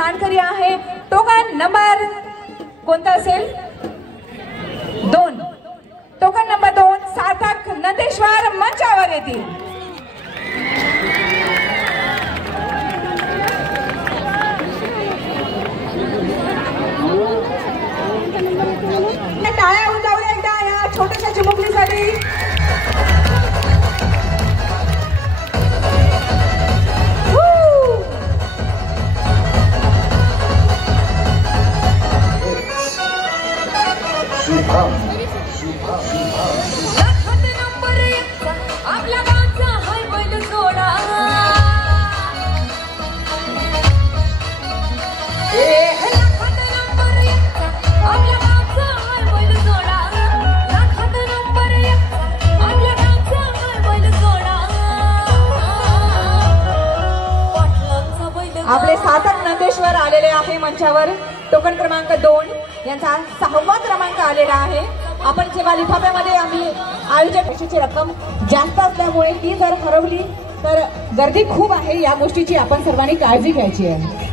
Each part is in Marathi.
मानकरी आहे। टोकन नंबर कोणता असेल? 2। टोकन नंबर 2 सार्थक नंदेश्वर मंचावर येतील। टाळ्या उंचावल्या एकदा या छोट्याशा चिमुकलीसाठी। आपले सार्थक नंदेश्वर आलेले आहे मंचावर। टोकन क्रमांक 2 यांचा 6वा क्रमांक आलेला आहे। आपण जेव्हा लिफाफ्यामध्ये आम्ही आयोजक पैशाची रक्कम जास्त असल्यामुळे ती जर हरवली तर गर्दी खूप आहे, या गोष्टीची आपण सर्वांनी काळजी घ्यायची आहे।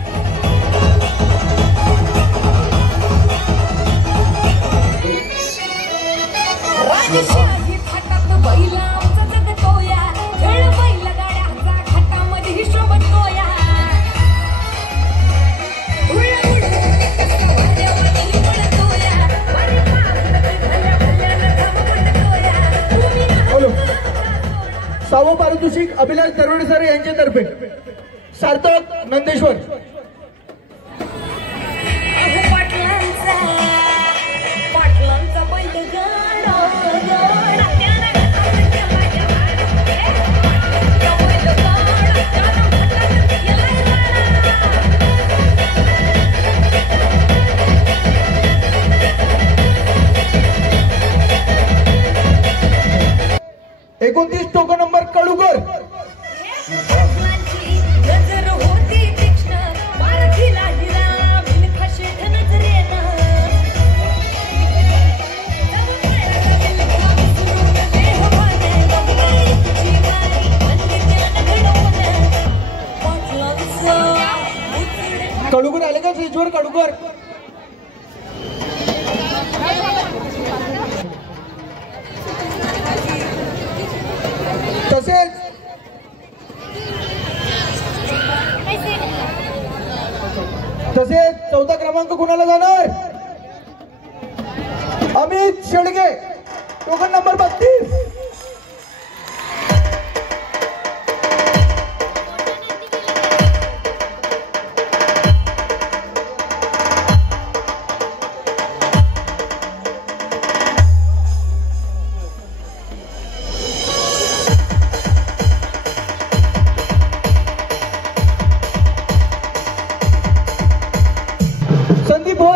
सावं पारितोषिक अभिलाष दरवडे सर यांच्यातर्फे सार्थक नंदेश्वर। टोकन नंबर कळुगर। कळुगर आले का स्टेजवर? कळुगर तसेच 14 क्रमांक कुणाला जाणार? अमित शेडगे। Token number 32।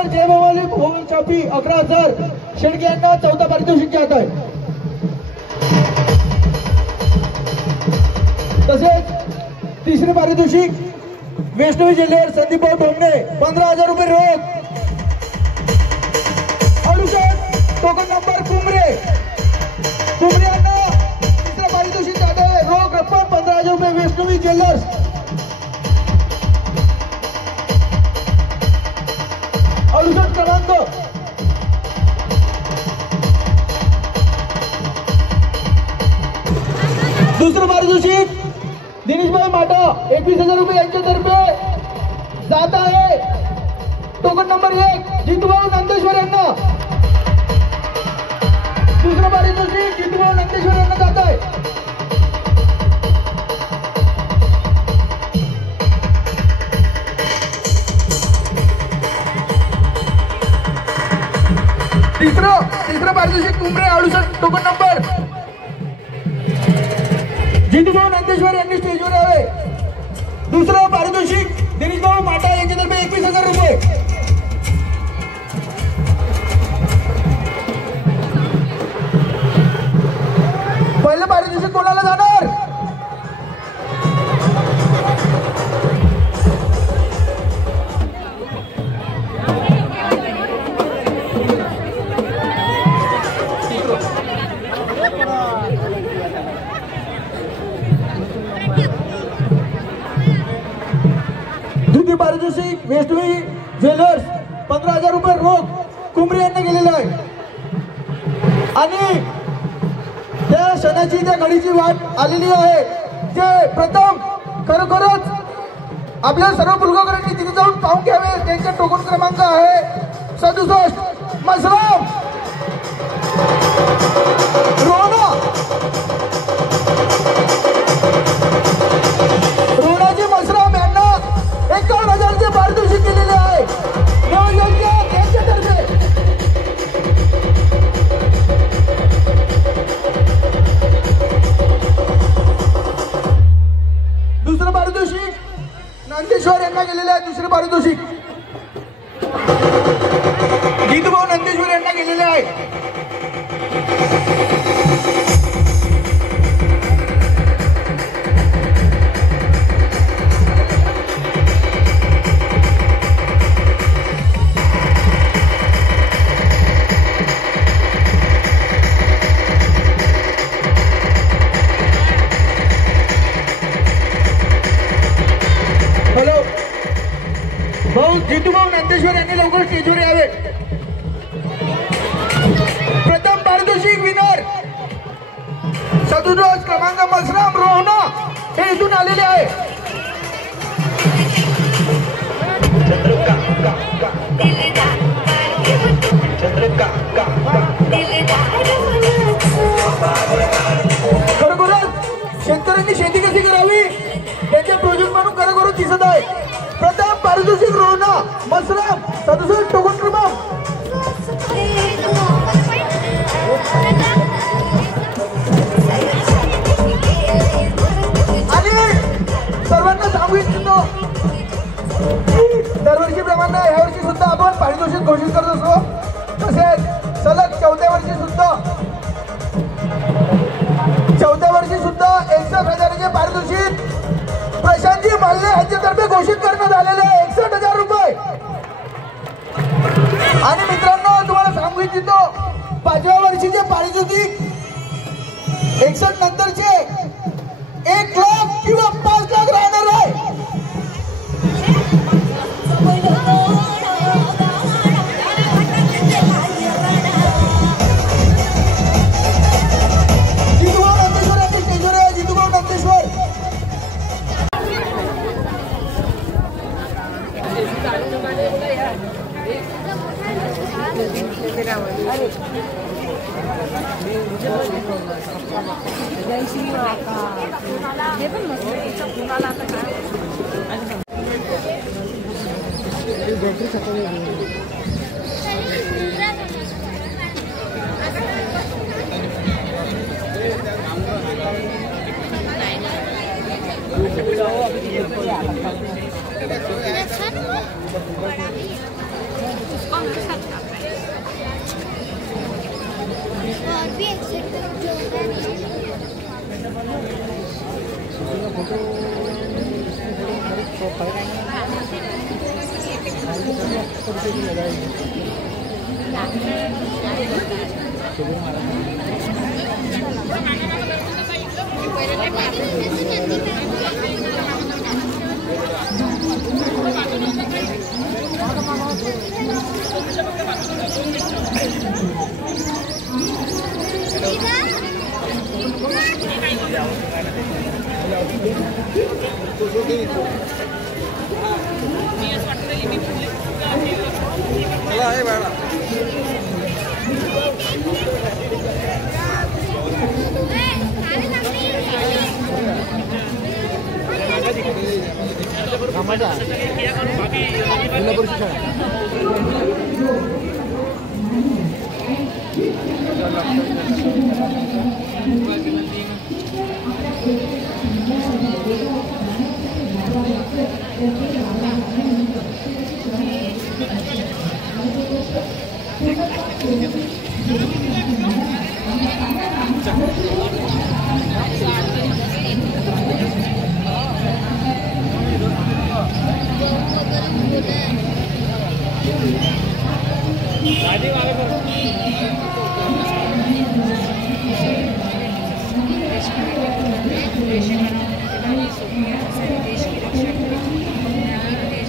जय भवानी भोवन चापी 11,000 शेडगे यांना 14 पारितोषिक जात आहे। तसेच तिसरे पारितोषिक वैष्णवी जिल्ह्यावर संदीप ढोंगणे 15,000 रुपये रोख। टोकन नंबर कुमरे यांना तिसरा पारितोषिक जात आहे। रोख रक्कम 15,000 रुपये वैष्णवी ज्वेलर्स। क्रमांक दुसरं पारितोषिक दिनेशभाई माटा 21,000 रुपये यांच्यातर्फे जात आहे। टोकन नंबर 1 जितूभाऊ नंदेश्वर यांना। दुसरं पारितोषिक जितूभाऊ नंदेश्वर यांना जात आहे। तिसरं पारितोषिक कुंभरे 68 टोकन नंबर जितूभाऊ नंदेश्वर यांनी स्टेजवर यावे। दुसरं पारितोषिक दिनेशभाऊ माटा यांच्यातर्फे 21,000 रुपये। पहिलं पारितोषिक कोणाला जाणार? पारितोषिक वेस्टवी ज्वेलर्स 15,000 रुपये रोख कुंभरे यांना गेलेलं आहे. आणि त्या क्षणाची त्या घडीची वाट आलेली आहे. जे प्रथम खरोखरच आपल्या सर्व पुलगावकरांनी तिथे जाऊन पाहून घ्यावे. त्यांचा टोकन क्रमांक आहे 67. मसराम रोणाजी मसराम यांना 51,000चे पारितोषिक केलेले आहे. नवयोग्य त्यांच्यातर्फे दुसरं पारितोषिक नंदेश्वर यांना गेलेले आहे. दुसरे पारितोषिक गीतभाऊ नंदेश्वर यांना गेलेले आहे. हॅलो भाऊ जितूभाऊ नंदेश्वर यांनी लवकर स्टेजवर यावे. प्रथम पारितोषिक विनर 67 क्रमांक मसराम रोहना हे इथून आलेले आहे. खरोखरच शेतकऱ्यांनी शेती कशी करावी त्याचे प्रोजेक्ट म्हणून खरोखरच दिसत आहे. प्रथम पारितोषिक रोहना मसराम 67 टोकन क्रमांक. आणि सर्वांना सांगू इच्छितो दरवर्षीप्रमाणे यावर्षी सुद्धा आपण पारितोषिक घोषित करत असतो. तसेच सलग चौथ्या वर्षी सुद्धा 61,000चे पारितोषिक प्रशांतजी मालने यांच्यातर्फे घोषित करण्यात आलेले 61,000 रुपये. आणि मित्रांनो तुम्हाला सांगू इच्छितो 5व्या वर्षीचे पारितोषिक 61 नंतरचे 1 लाख किंवा 5 लाख राहणार आहे. जितूभाऊ नंदेश्वर यांनी स्टेजवर आहे. जितूभाऊ नंदेश्वर देश की रक्षा करना, देश की रक्षा करना, देश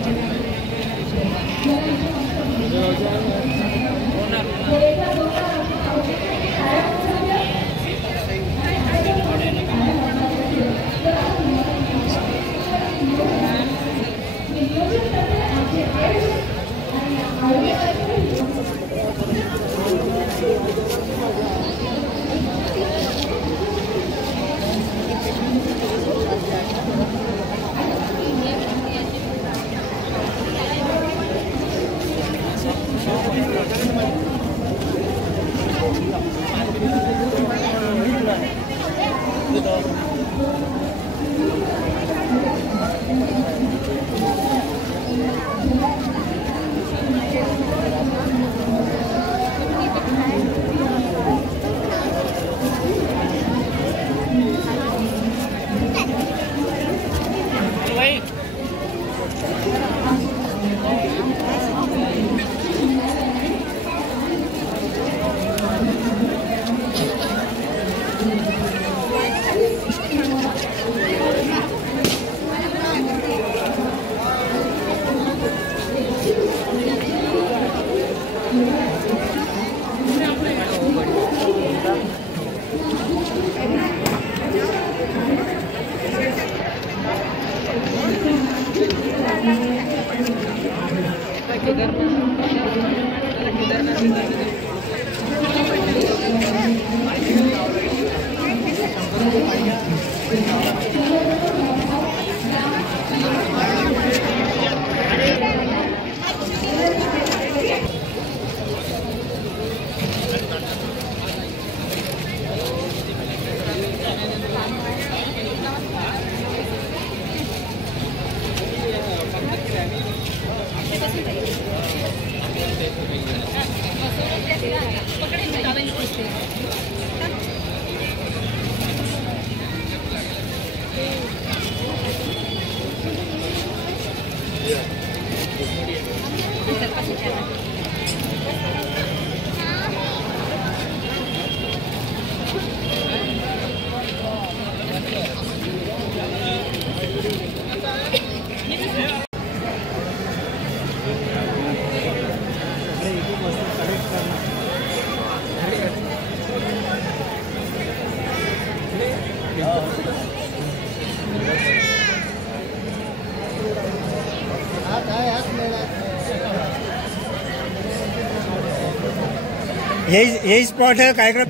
यही स्पॉट है कार्यक्रम।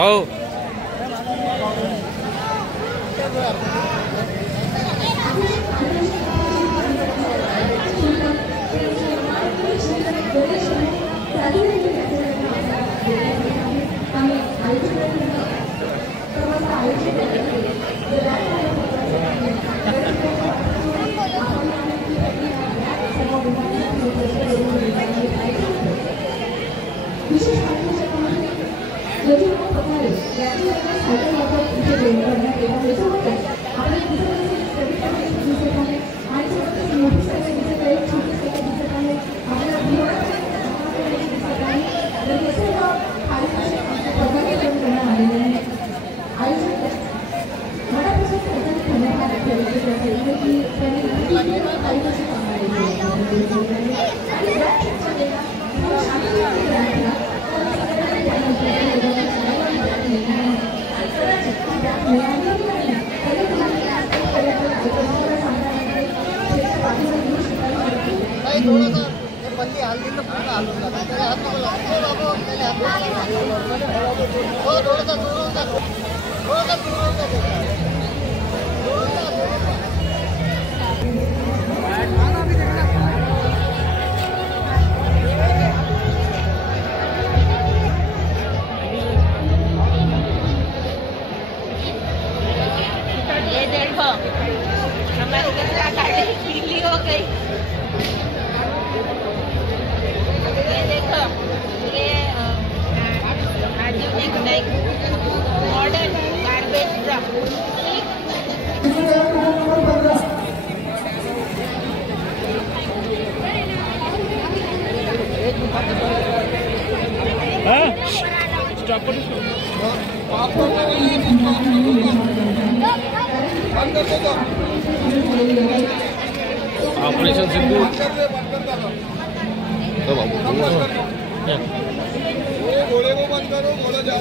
आओ ये देखो हमारी गंगा गाड़ी पीली हो गई। ये देखो ये आधुनिक modern garbage truck. Operation Sidhu घोड़े को बंद करो, घोड़ा जाओ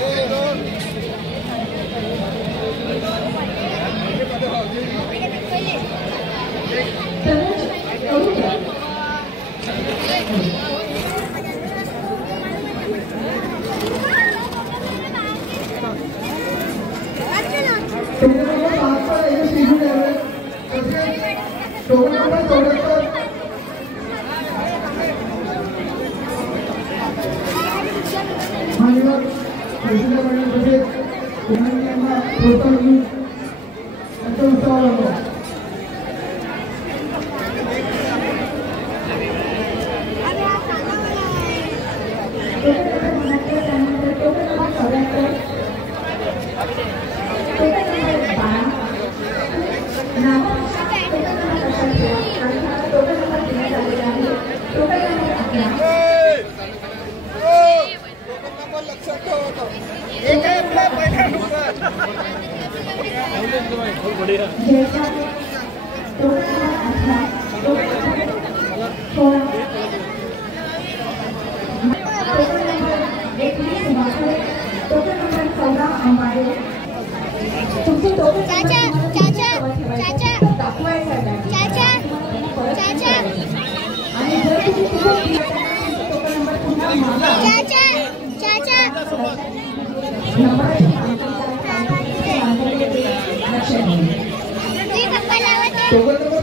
टोकन नंबर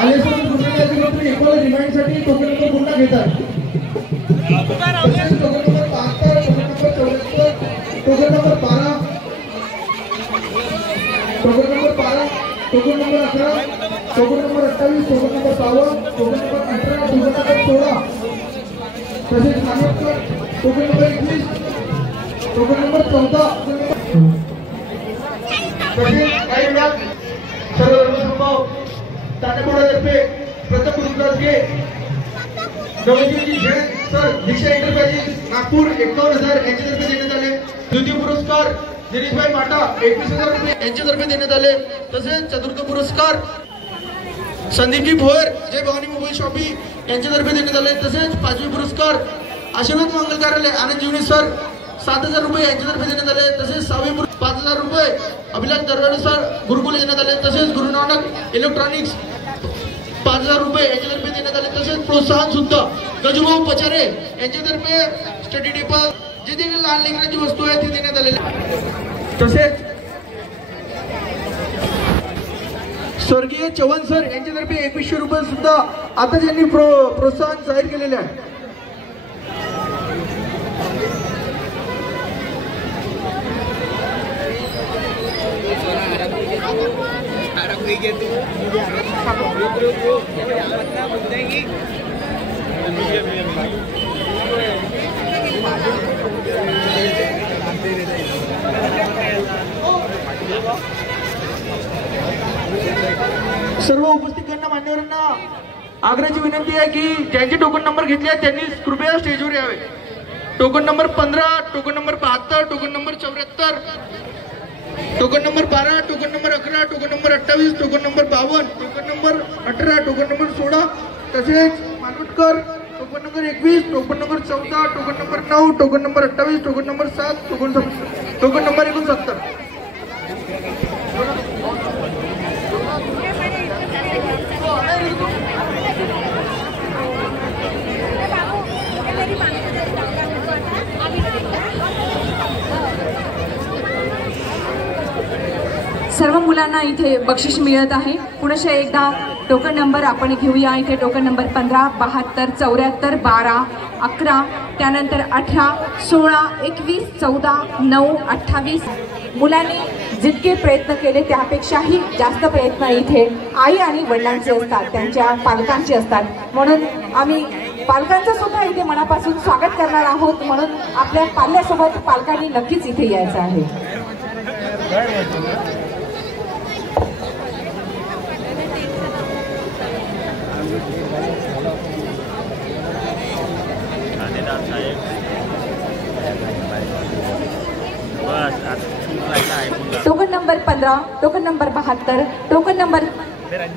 आलेसोबत गुरुजी याची इक्वल रिमाइंडसाठी टोकन नंबर पुन्हा घेतात. तसेच token number 72, token number 74, token number 12, token number 11, token number 28, token number 52, token number 18, token number 16, तसेच मानवकर टोकन नंबर 21, टोकन नंबर 14. तसेच काही वेळात सर्व धर्मसमभाव तानेपोडातर्फे प्रथम पुरस्कार घे नवजीजी जैन सर दीक्षा एंटरप्राइजेस नागपूर 51,000 यांच्यातर्फे देण्यात आले. द्वितीय पुरस्कार दिनेशभाई माटा 21,000 रुपये यांच्यातर्फे देण्यात आले. तसेच चतुर्थ पुरस्कार संदीपजी भोयर जय भवानी मोबाईल शॉपी यांच्यातर्फे देण्यात आले. तसेच पाचवी पुरस्कार आशीर्वाद मंगल कार्यालय आनंद जीवनी सर 7,000 रुपये यांच्यातर्फे देण्यात आले. तसेच 6वी 5,000 रुपये अभिलाष दरवाडे सर गुरुकुल देण्यात आले. तसेच गुरु नानक इलेक्ट्रॉनिक्स 5,000 रुपये यांच्यातर्फे देण्यात आले. तसेच प्रोत्साहन सुद्धा गजूभाऊ पचारे यांच्यातर्फे स्टडी डिपा जे देखील लहान लेकरांची वस्तू आहे ती देण्यात आलेली. तसेच स्वर्गीय चव्हाण सर यांच्यातर्फे 2100 रुपये सुद्धा आता ज्यांनी प्रोत्साहन जाहीर केलेले आहे. सर्व उपस्थितांना मान्यवरांना आग्रहाची विनंती आहे की ज्यांचे टोकन नंबर घेतले आहेत त्यांनी कृपया स्टेजवर यावे. Token number 15, token number 72, token number 74, token number 12, token number 11, token number 28, token number 52, token number 18, token number 16, तसेच Manwatkar token number 21, token number 14, token number 9, token number 28, token number 7, token number 69. सर्व मुलांना इथे बक्षीस मिळत आहे. पुनश्च एकदा टोकन नंबर आपण घेऊया. इथे टोकन नंबर 15, 72, 74, 12, 11, त्यानंतर 18, 16, 21, 14, 9, 28. मुलांनी जितके प्रयत्न केले त्यापेक्षाही जास्त प्रयत्न इथे आई आणि वडिलांचे असतात, त्यांच्या पालकांचे असतात. म्हणून आम्ही पालकांचं सुद्धा इथे मनापासून स्वागत करणार आहोत. म्हणून आपल्या पाल्यासोबत पालकांनी नक्कीच इथे यायचं आहे. Token number 15, token number 72, token number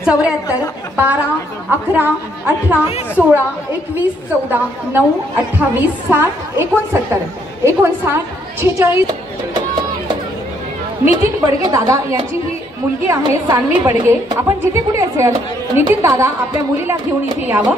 74, 12, 11, 18, 16, 21, 14, 9, 28, 60, 69, 59, 46. Nitin Badge दादा यांची ही मुलगी आहे सान्वी बडगे. आपण जिथे कुठे असेल नितीन दादा आपल्या मुलीला घेऊन इथे यावं.